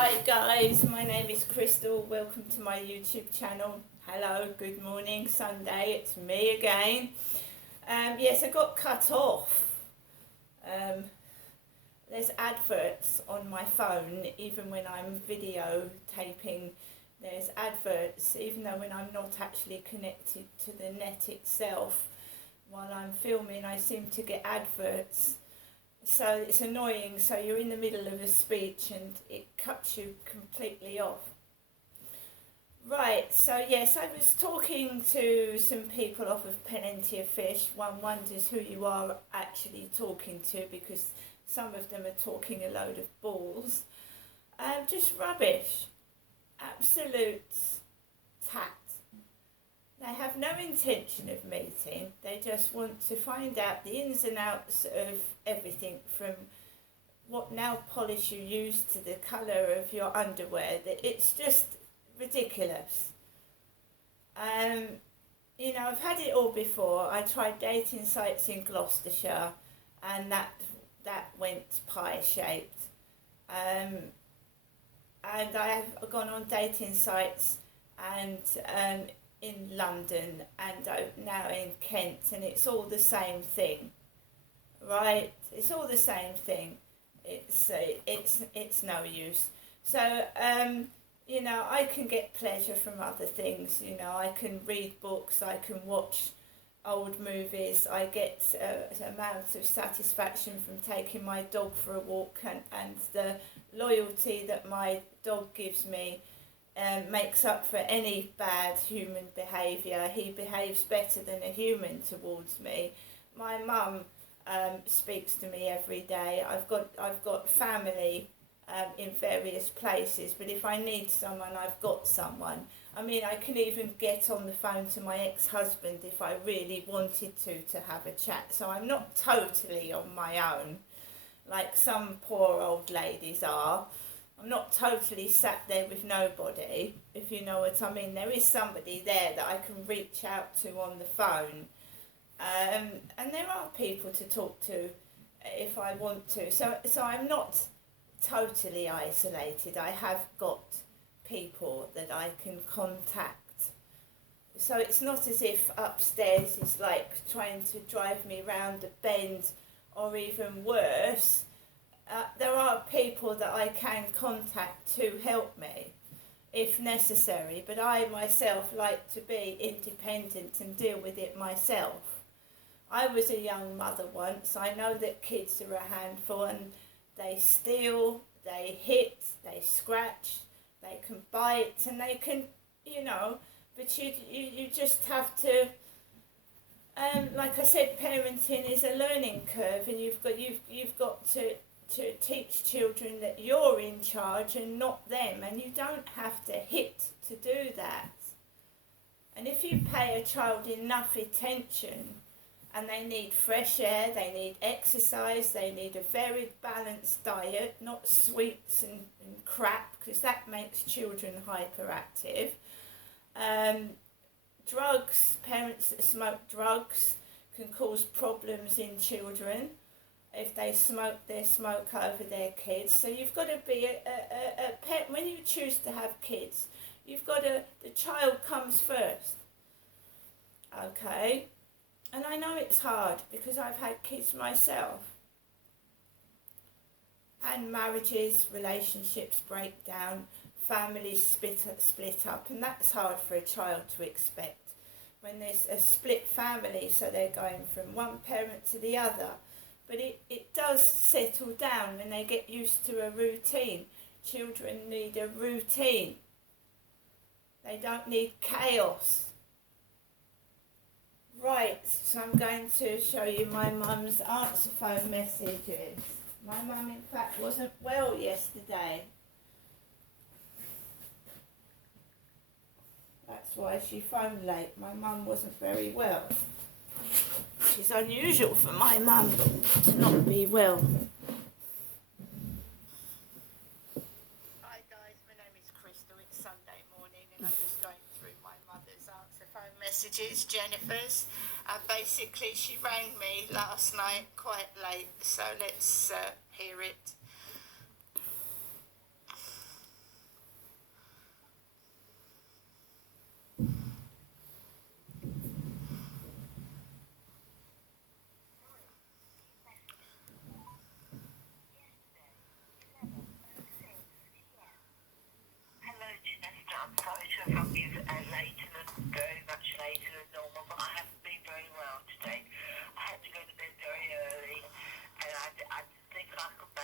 Hi guys, my name is Crystal. Welcome to my YouTube channel. Hello, good morning, Sunday. It's me again. Yes, I got cut off. There's adverts on my phone, even when I'm videotaping. There's adverts, even though when I'm not actually connected to the net itself. While I'm filming, I seem to get adverts. So it's annoying, so you're in the middle of a speech and it cuts you completely off. Right, so yes, I was talking to some people off of Plenty of Fish. One wonders who you are actually talking to, because some of them are talking a load of balls. Just rubbish. Absolute tat. They have no intention of meeting. They just want to find out the ins and outs of everything, from what nail polish you use to the colour of your underwear. It's just ridiculous. I've had it all before. I tried dating sites in Gloucestershire and that went pie-shaped. And I have gone on dating sites and in London and now in Kent, and it's all the same thing, right? It's all the same thing. It's no use. So I can get pleasure from other things. I can read books, I can watch old movies. I get amounts of satisfaction from taking my dog for a walk, and the loyalty that my dog gives me makes up for any bad human behaviour. He behaves better than a human towards me. My mum speaks to me every day. I've got family in various places, but if I need someone, I've got someone. I mean, I can even get on the phone to my ex-husband if I really wanted to have a chat. So I'm not totally on my own, like some poor old ladies are. I'm not totally sat there with nobody, if you know what I mean. There is somebody there that I can reach out to on the phone. And there are people to talk to if I want to. So I'm not totally isolated. I have got people that I can contact. So it's not as if upstairs is like trying to drive me round a bend, or even worse. There are people that I can contact to help me if necessary, but I myself like to be independent and deal with it myself. I was a young mother once. I know that kids are a handful, and they steal, they hit, they scratch, they can bite, and they can, but you just have to, like I said, parenting is a learning curve, and you've got to teach children that you're in charge and not them, and you don't have to hit to do that. And if you pay a child enough attention, and they need fresh air, they need exercise, they need a very balanced diet, not sweets and crap, because that makes children hyperactive. Drugs, parents that smoke drugs can cause problems in children. If they smoke their smoke over their kids. So you've got to be a pet. When you choose to have kids, the child comes first. Okay? And I know it's hard, because I've had kids myself. And marriages, relationships break down, families split up, and that's hard for a child to expect. When there's a split family, so they're going from one parent to the other. But it does settle down when they get used to a routine. Children need a routine. They don't need chaos. Right, so I'm going to show you my mum's answer phone messages. My mum, in fact, wasn't well yesterday. That's why she phoned late. My mum wasn't very well. It's unusual for my mum to not be well. Hi guys, my name is Crystal. It's Sunday morning and I'm just going through my mother's answer phone messages, Jennifer's. Basically, she rang me last night quite late, so let's hear it.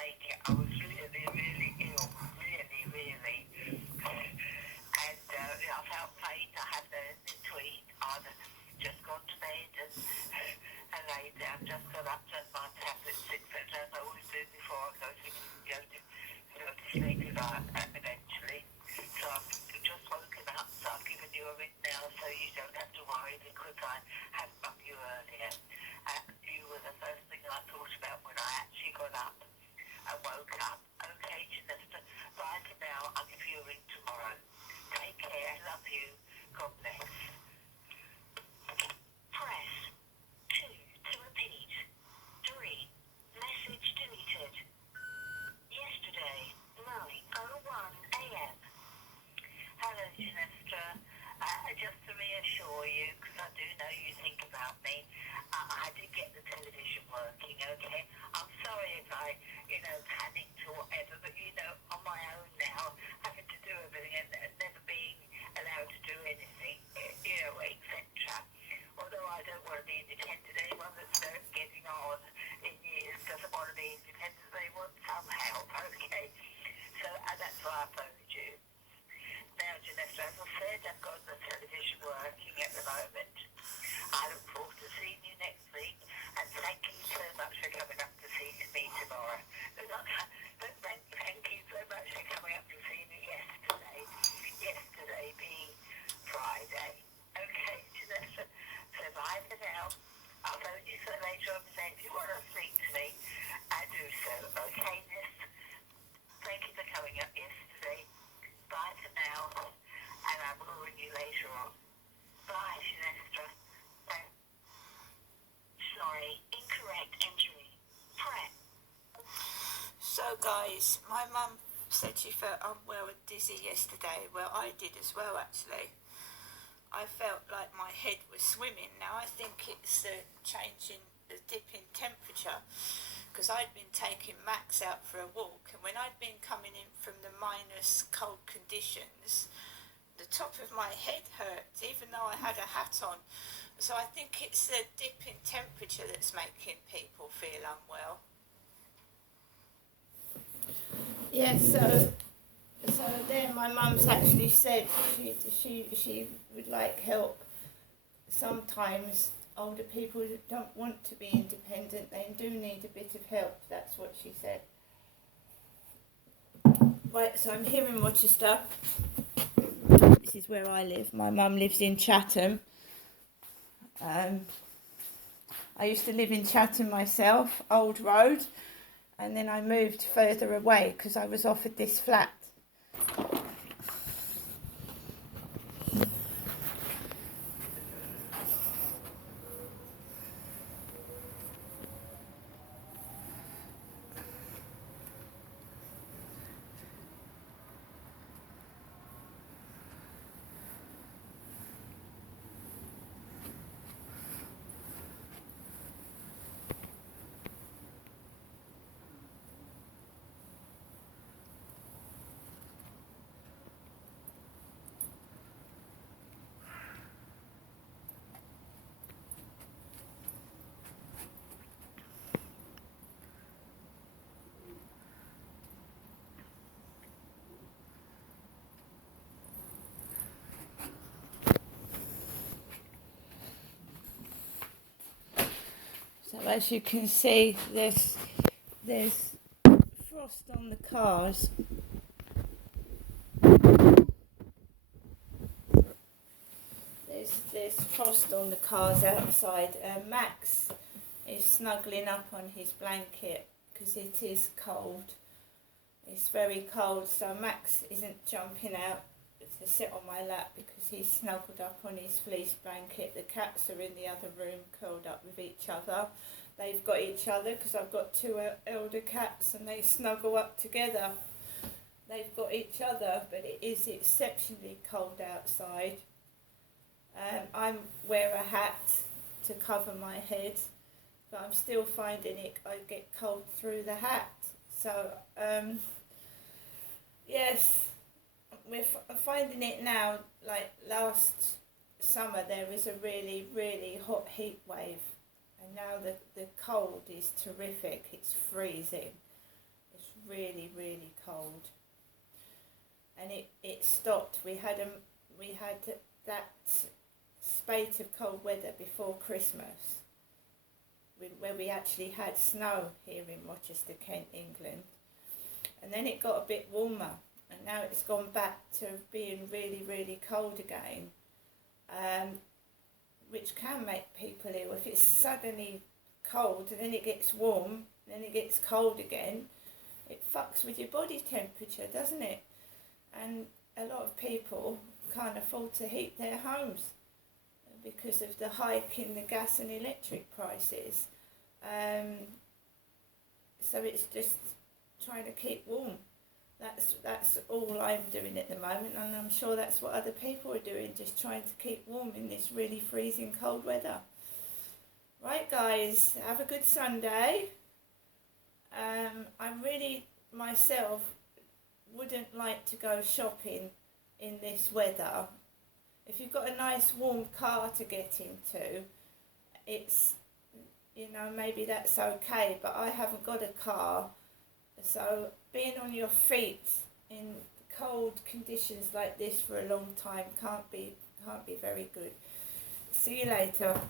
make it. I was really, really ill, really. And I felt faint. I had the tweet. I'd just gone to bed and laid down. Just got up, turned my tablet 6 as I always do before I go to sleep eventually. So I've just woken up. So I've given you a ring now, so you don't have to worry because I had rung you earlier. You were the first thing I thought about when I actually got up and woke up. Okay, Janessa, bye for now. I'll give you a ring tomorrow. Take care. Love you. God bless. Press 2 to repeat. 3. Message deleted. Yesterday, 9:01 a.m. Hello, Janessa. Just to reassure you, because I do know you think about me, I did get the television working, okay? I'm sorry if I, panicked or whatever, but, on my own now, having to do everything and never being allowed to do anything, etc. Although I don't want to be independent, anyone that's getting on in years doesn't want to be independent, they want some help, okay? So that's why I phoned you. Now, Janessa, as I said, I've got the television working at the moment. I look forward to seeing you next week, and thank you so much for coming up to see me tomorrow. Thank you so much for coming up to see me yesterday being Friday. Okay, Janessa, so bye for now. I'll phone you so later on today if you want to speak to me, do so. Okay, Miss? Thank you for coming up yesterday. Bye for now, and I will ring you later on. Bye, Janessa. Sorry, incorrect entry. Press. So guys, my mum said she felt unwell and dizzy yesterday. Well, I did as well actually. I felt like my head was swimming. Now I think it's the change in the dip in temperature, because I'd been taking Max out for a walk, and when I'd been coming in from the minus cold conditions, the top of my head hurt even though I had a hat on. So I think it's the dip in temperature that's making people feel unwell. Yes, so then my mum's actually said she would like help. Sometimes older people don't want to be independent, they do need a bit of help, that's what she said. Right, so I'm here in Rochester. This is where I live. My mum lives in Chatham. I used to live in Chatham myself, Old Road, and then I moved further away because I was offered this flat. So as you can see, there's frost on the cars. There's frost on the cars outside. Max is snuggling up on his blanket because it is cold. It's very cold, so Max isn't jumping out to sit on my lap because he's snuggled up on his fleece blanket. The cats are in the other room curled up with each other. They've got each other because I've got two elder cats and they snuggle up together. They've got each other, but it is exceptionally cold outside. I wear a hat to cover my head, but I'm still finding I get cold through the hat. So, yes, we're finding it now. Like last summer, there was a really, really hot heat wave, and now the cold is terrific. It's freezing. It's and it stopped. We had that spate of cold weather before Christmas, where we actually had snow here in Rochester, Kent, England, and then it got a bit warmer, and now it's gone back to being really, really cold again, which can make people ill. If it's suddenly cold and then it gets warm, then it gets cold again, it fucks with your body temperature, doesn't it? And a lot of people can't afford to heat their homes because of the hike in the gas and electric prices. So it's just trying to keep warm. That's all I'm doing at the moment, and I'm sure that's what other people are doing, just trying to keep warm in this really freezing cold weather. Right, guys, have a good Sunday. I really, myself, wouldn't like to go shopping in this weather. If you've got a nice warm car to get into, it's, maybe that's okay, but I haven't got a car, so being on your feet in cold conditions like this for a long time can't be very good. See you later.